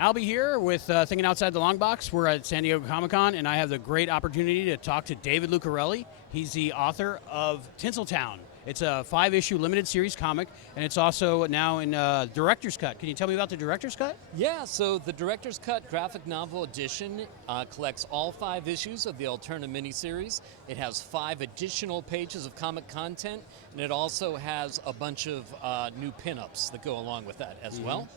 Albie here with Thinking Outside the Longbox. We're at San Diego Comic-Con, and I have the great opportunity to talk to David Lucarelli. He's the author of Tinseltown. It's a 5-issue limited series comic, and it's also now in Director's Cut. Can you tell me about the Director's Cut? Yeah, so the Director's Cut graphic novel edition collects all 5 issues of the Alterna miniseries. It has 5 additional pages of comic content, and it also has a bunch of new pinups that go along with that as well.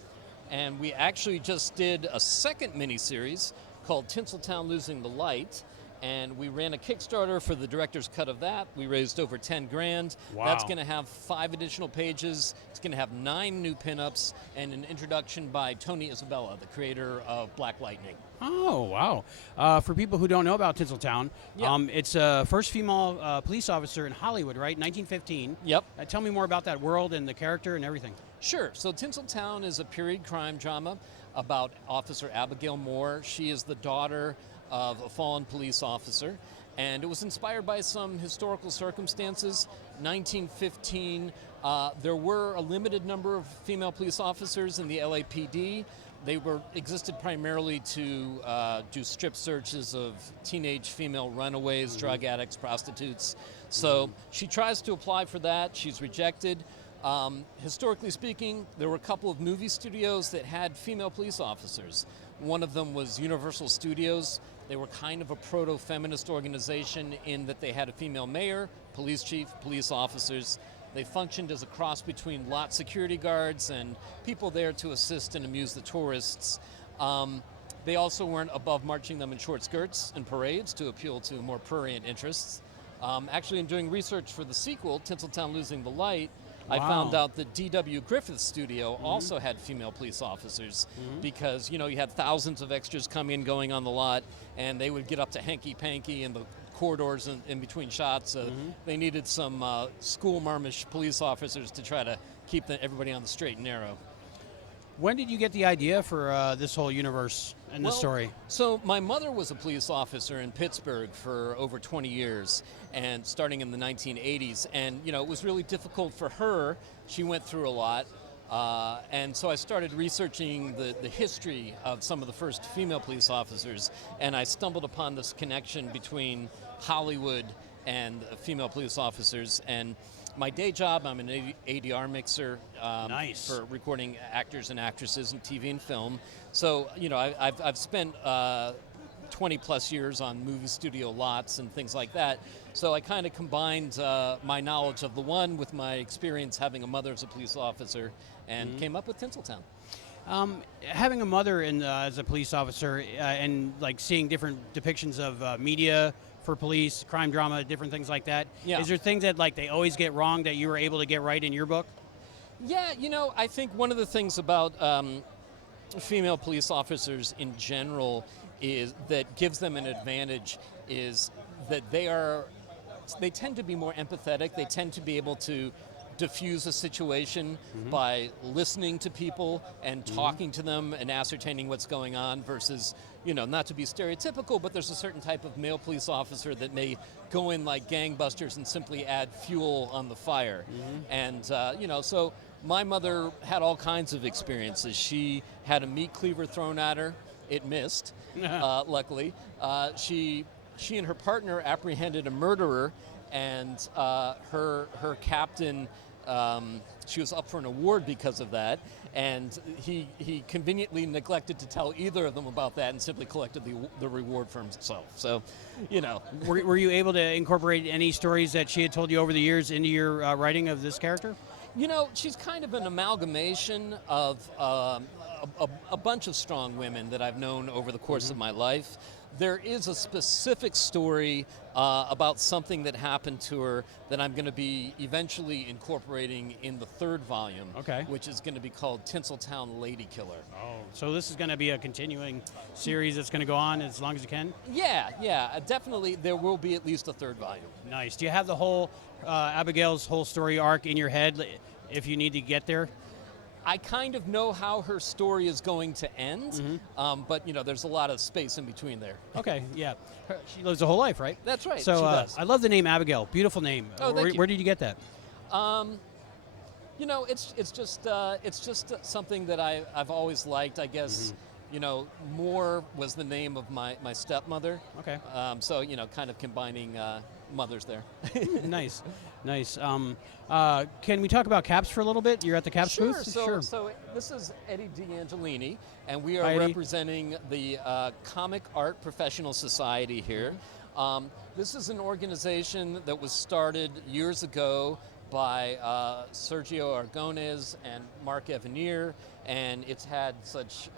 And we actually just did a second miniseries called Tinseltown Losing the Light, and we ran a Kickstarter for the director's cut of that. We raised over 10 grand. Wow. That's going to have 5 additional pages. It's going to have 9 new pinups and an introduction by Tony Isabella, the creator of Black Lightning. Oh, wow. For people who don't know about Tinseltown, it's a first female police officer in Hollywood, right? 1915. Yep. Tell me more about that world and the character and everything. Sure. So Tinseltown is a period crime drama about Officer Abigail Moore. She is the daughter of a fallen police officer, and it was inspired by some historical circumstances. 1915, there were a limited number of female police officers in the LAPD. They existed primarily to do strip searches of teenage female runaways, drug addicts, prostitutes. So she tries to apply for that. She's rejected. Historically speaking, there were a couple of movie studios that had female police officers. One of them was Universal Studios. They were kind of a proto-feminist organization in that they had a female mayor, police chief, police officers. They functioned as a cross between lot security guards and people there to assist and amuse the tourists. They also weren't above marching them in short skirts and parades to appeal to more prurient interests. Actually, in doing research for the sequel, Tinseltown Losing the Light, I found out that D.W. Griffith's studio also had female police officers because, you had thousands of extras coming and going on the lot, and they would get up to hanky-panky in the corridors in between shots. They needed some school-marmish police officers to try to keep everybody on the straight and narrow. When did you get the idea for this whole universe and this story? So my mother was a police officer in Pittsburgh for over 20 years, and starting in the 1980s. And, it was really difficult for her. She went through a lot. And so I started researching the history of some of the first female police officers, and I stumbled upon this connection between Hollywood and female police officers. And my day job, I'm an ADR mixer for recording actors and actresses in TV and film. So, I've spent 20 plus years on movie studio lots and things like that. So I kind of combined my knowledge of the one with my experience having a mother as a police officer and came up with Tinseltown. Having a mother as a police officer and like seeing different depictions of media for police, crime drama, different things like that. Yeah. Is there things that they always get wrong that you were able to get right in your book? Yeah, I think one of the things about female police officers in general is that gives them an advantage is that they tend to be more empathetic. They tend to be able to diffuse a situation by listening to people and talking to them and ascertaining what's going on versus, not to be stereotypical, but there's a certain type of male police officer that may go in like gangbusters and simply add fuel on the fire. And, so my mother had all kinds of experiences. She had a meat cleaver thrown at her. It missed, luckily. She and her partner apprehended a murderer, and her captain, she was up for an award because of that, and he conveniently neglected to tell either of them about that and simply collected the reward for himself. So, Were you able to incorporate any stories that she had told you over the years into your writing of this character? She's kind of an amalgamation of a bunch of strong women that I've known over the course of my life. There is a specific story about something that happened to her that I'm going to be eventually incorporating in the 3rd volume, which is going to be called Tinseltown Lady Killer. Oh, so this is going to be a continuing series that's going to go on as long as it can? Yeah, definitely there will be at least a 3rd volume. Nice. Do you have the whole Abigail's whole story arc in your head if you need to get there? I kind of know how her story is going to end, but there's a lot of space in between there. Okay, yeah. She lives a whole life, right? That's right. So she does. I love the name Abigail. Beautiful name. Oh, thank you. Where did you get that? It's just something that I've always liked. I guess Moore was the name of my stepmother. Okay. So, kind of combining mothers there. Nice. Can we talk about Caps for a little bit? You're at the Caps Sure. booth? So this is Eddie D'Angelini, and we are Hi, Eddie. representing the Comic Art Professional Society here. This is an organization that was started years ago by Sergio Aragonés and Mark Evanier, and it's had such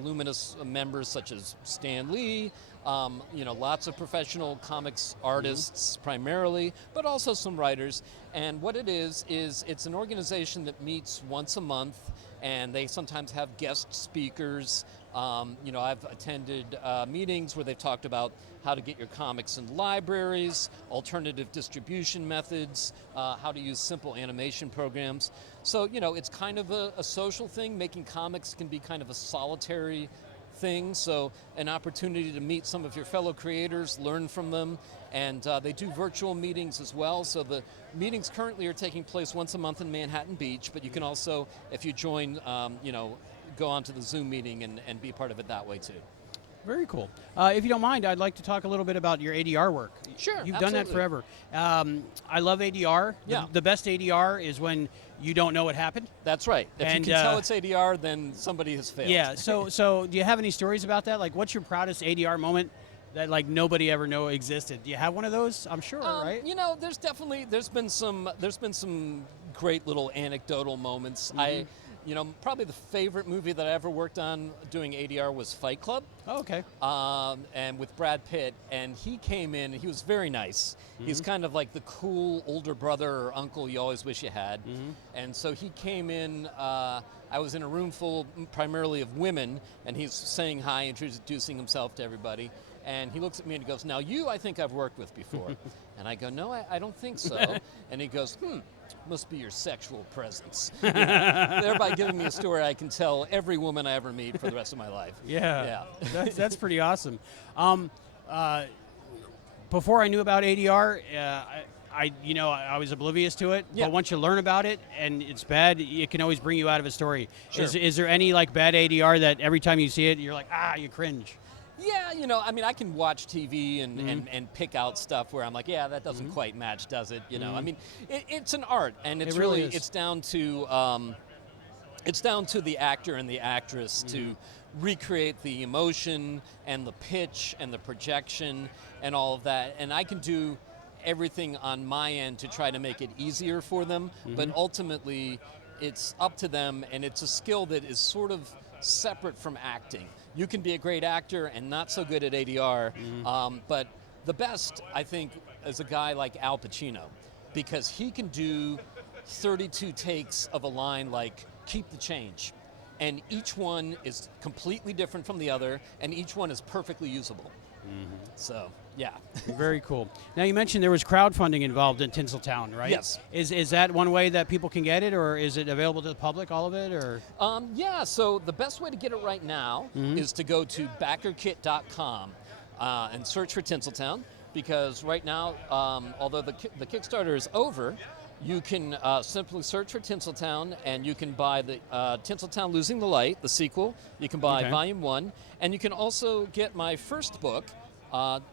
luminous members such as Stan Lee, lots of professional comics artists primarily, but also some writers. And what it is it's an organization that meets once a month, and they sometimes have guest speakers. I've attended meetings where they've talked about how to get your comics in libraries, alternative distribution methods, how to use simple animation programs. So, it's kind of a social thing. Making comics can be kind of a solitary thing, so an opportunity to meet some of your fellow creators, learn from them, and they do virtual meetings as well. So the meetings currently are taking place once a month in Manhattan Beach, but you can also, if you join, go onto the Zoom meeting and be part of it that way too. Very cool. If you don't mind, I'd like to talk a little bit about your ADR work. Sure, You've done that forever. I love ADR. Yeah. The best ADR is when you don't know what happened. That's right. If you can tell it's ADR, then somebody has failed. Yeah. So do you have any stories about that? Like, what's your proudest ADR moment that like nobody ever knew existed? Do you have one of those? I'm sure, right? There's been some great little anecdotal moments. Probably the favorite movie that I ever worked on doing ADR was Fight Club. Oh, okay. And with Brad Pitt, and he came in, he was very nice. He's kind of like the cool older brother or uncle you always wish you had. And so he came in, I was in a room full primarily of women, and he's saying hi, introducing himself to everybody. And he looks at me and he goes, "Now you, I think I've worked with before." And I go, "No, I don't think so." And he goes, "Must be your sexual presence." Thereby giving me a story I can tell every woman I ever meet for the rest of my life. Yeah. That's pretty awesome. Before I knew about ADR, I was oblivious to it. Yeah. But once you learn about it and it's bad, it can always bring you out of a story. Sure. Is there any like bad ADR that every time you see it, you're like, you cringe? Yeah, I can watch TV and pick out stuff where I'm like, yeah, that doesn't quite match, does it? It's an art, and it's really really is. it's down to the actor and the actress to recreate the emotion and the pitch and the projection and all of that. And I can do everything on my end to try to make it easier for them, but ultimately it's up to them, and it's a skill that is sort of separate from acting. You can be a great actor and not so good at ADR, but the best, I think, is a guy like Al Pacino, because he can do 32 takes of a line like "keep the change," and each one is completely different from the other, and each one is perfectly usable. So, yeah. Very cool. Now, you mentioned there was crowdfunding involved in Tinseltown, right? Yes. Is that one way that people can get it, or is it available to the public, all of it, or? So the best way to get it right now is to go to backerkit.com and search for Tinseltown, because right now, although the Kickstarter is over, you can simply search for Tinseltown, and you can buy the Tinseltown Losing the Light, the sequel. You can buy Volume 1, and you can also get my first book,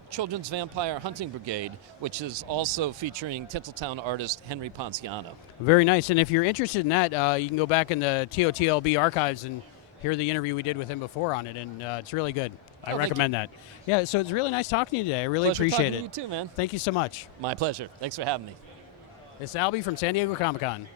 Children's Vampire Hunting Brigade, which is also featuring Tinseltown artist Henry Ponciano. Very nice. And if you're interested in that, you can go back in the TOTLB archives and hear the interview we did with him before on it, and it's really good. I recommend that. Yeah, so it's really nice talking to you today. I really appreciate it. Pleasure talking to you too, man. Thank you so much. My pleasure. Thanks for having me. It's Albie from San Diego Comic-Con.